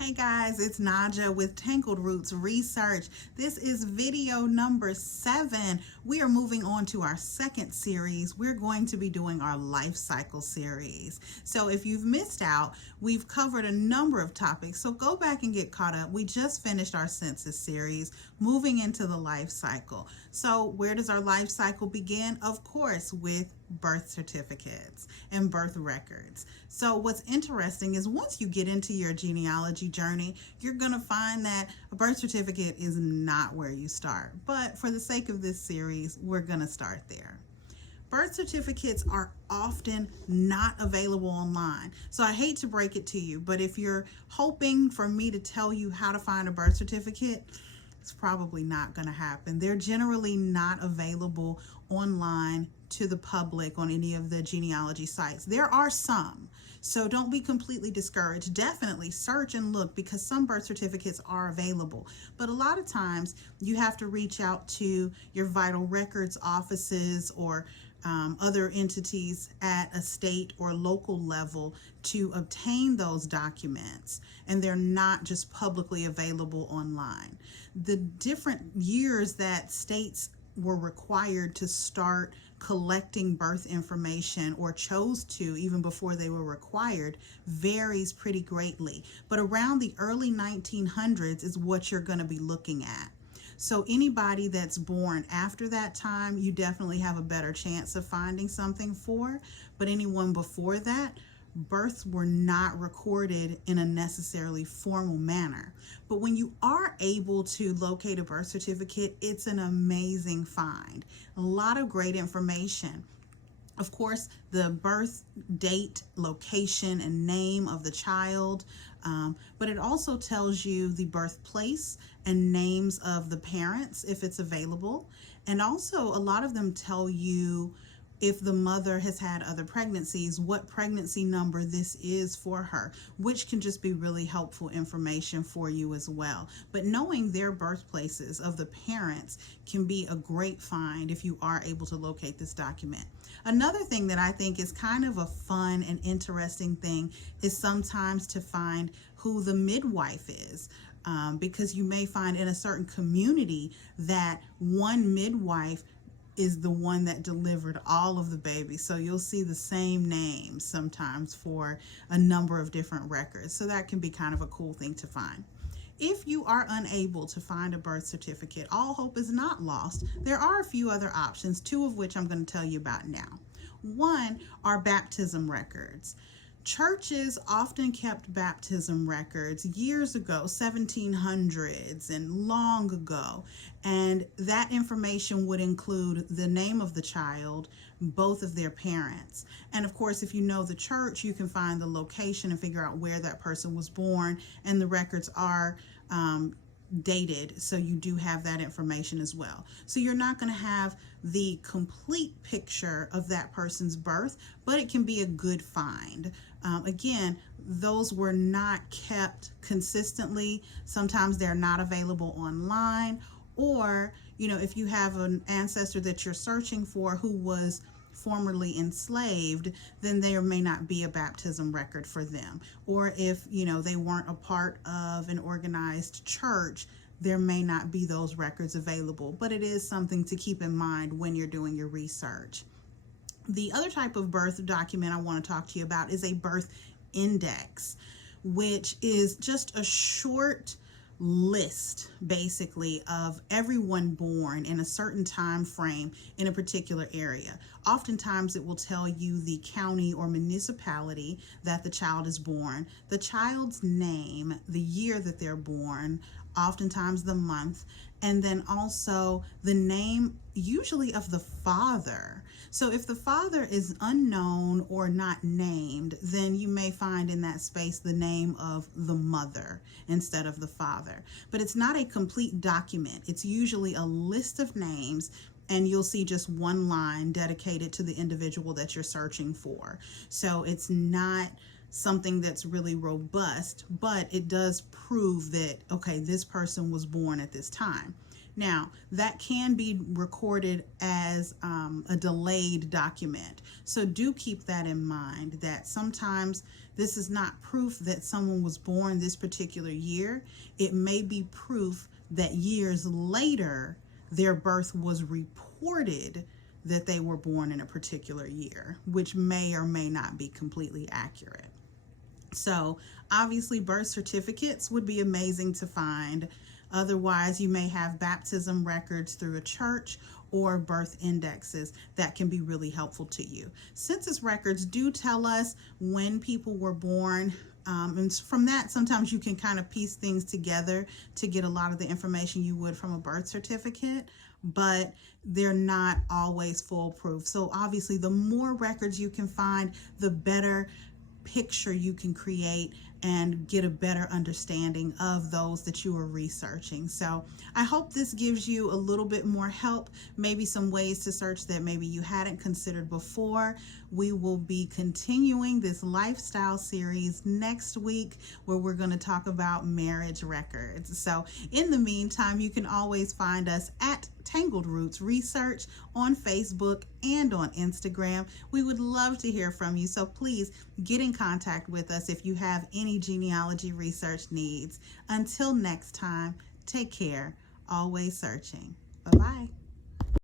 Hey guys, it's Naja with Tangled Roots Research. This is video number 7. We are moving on to our second series. We're going to be doing our life cycle series. So if you've missed out, we've covered a number of topics. So go back and get caught up. We just finished our census series, moving into the life cycle. So where does our life cycle begin? Of course, with birth certificates and birth records. So what's interesting is once you get into your genealogy journey, you're going to find that a birth certificate is not where you start. But for the sake of this series, we're going to start there. Birth certificates are often not available online. So I hate to break it to you, but if you're hoping for me to tell you how to find a birth certificate, it's probably not going to happen. They're generally not available online to the public on any of the genealogy sites. There are some, so don't be completely discouraged. Definitely search and look, because some birth certificates are available, but a lot of times you have to reach out to your vital records offices or other entities at a state or local level to obtain those documents, and they're not just publicly available online. The different years that states were required to start collecting birth information, or chose to even before they were required, varies pretty greatly. But around the early 1900s is what you're going to be looking at. So anybody that's born after that time, you definitely have a better chance of finding something for. But anyone before that, births were not recorded in a necessarily formal manner. But when you are able to locate a birth certificate, it's an amazing find. A lot of great information. Of course, the birth date, location, and name of the child, but it also tells you the birthplace and names of the parents if it's available. And also a lot of them tell you if the mother has had other pregnancies, what pregnancy number this is for her, which can just be really helpful information for you as well. But knowing their birthplaces of the parents can be a great find if you are able to locate this document. Another thing that I think is kind of a fun and interesting thing is sometimes to find who the midwife is. Because you may find in a certain community that one midwife is the one that delivered all of the babies. So you'll see the same name sometimes for a number of different records. So that can be kind of a cool thing to find. If you are unable to find a birth certificate, all hope is not lost. There are a few other options, 2 of which I'm going to tell you about now. One are baptism records. Churches often kept baptism records years ago, 1700s and long ago, and that information would include the name of the child, both of their parents. And of course, if you know the church, you can find the location and figure out where that person was born, and the records are dated, so you do have that information as well. So you're not going to have the complete picture of that person's birth, but it can be a good find. Again, those were not kept consistently. Sometimes they're not available online, or if you have an ancestor that you're searching for who was formerly enslaved, then there may not be a baptism record for them. Or if they weren't a part of an organized church, there may not be those records available. But it is something to keep in mind when you're doing your research. The other type of birth document I want to talk to you about is a birth index, which is just a short list basically of everyone born in a certain time frame in a particular area. Oftentimes it will tell you the county or municipality that the child is born, the child's name, the year that they're born, oftentimes the month, and then also the name, usually of the father. So if the father is unknown or not named, then you may find in that space the name of the mother instead of the father. But it's not a complete document. It's usually a list of names, and you'll see just one line dedicated to the individual that you're searching for. So it's not something that's really robust, but it does prove that, okay, this person was born at this time. Now, that can be recorded as a delayed document. So do keep that in mind, that sometimes This is not proof that someone was born this particular year. It may be proof that years later their birth was reported that they were born in a particular year, which may or may not be completely accurate. So obviously birth certificates would be amazing to find. Otherwise, you may have baptism records through a church or birth indexes that can be really helpful to you. Census records do tell us when people were born. And from that, sometimes you can kind of piece things together to get a lot of the information you would from a birth certificate, but they're not always foolproof. So obviously, the more records you can find, the better picture you can create and get a better understanding of those that you are researching. So I hope this gives you a little bit more help, maybe some ways to search that maybe you hadn't considered before. We will be continuing this lifestyle series next week where we're going to talk about marriage records. So in the meantime, you can always find us at Tangled Roots Research on Facebook and on Instagram. We would love to hear from you, so please get in contact with us if you have any genealogy research needs. Until next time, take care, always searching. Bye-bye.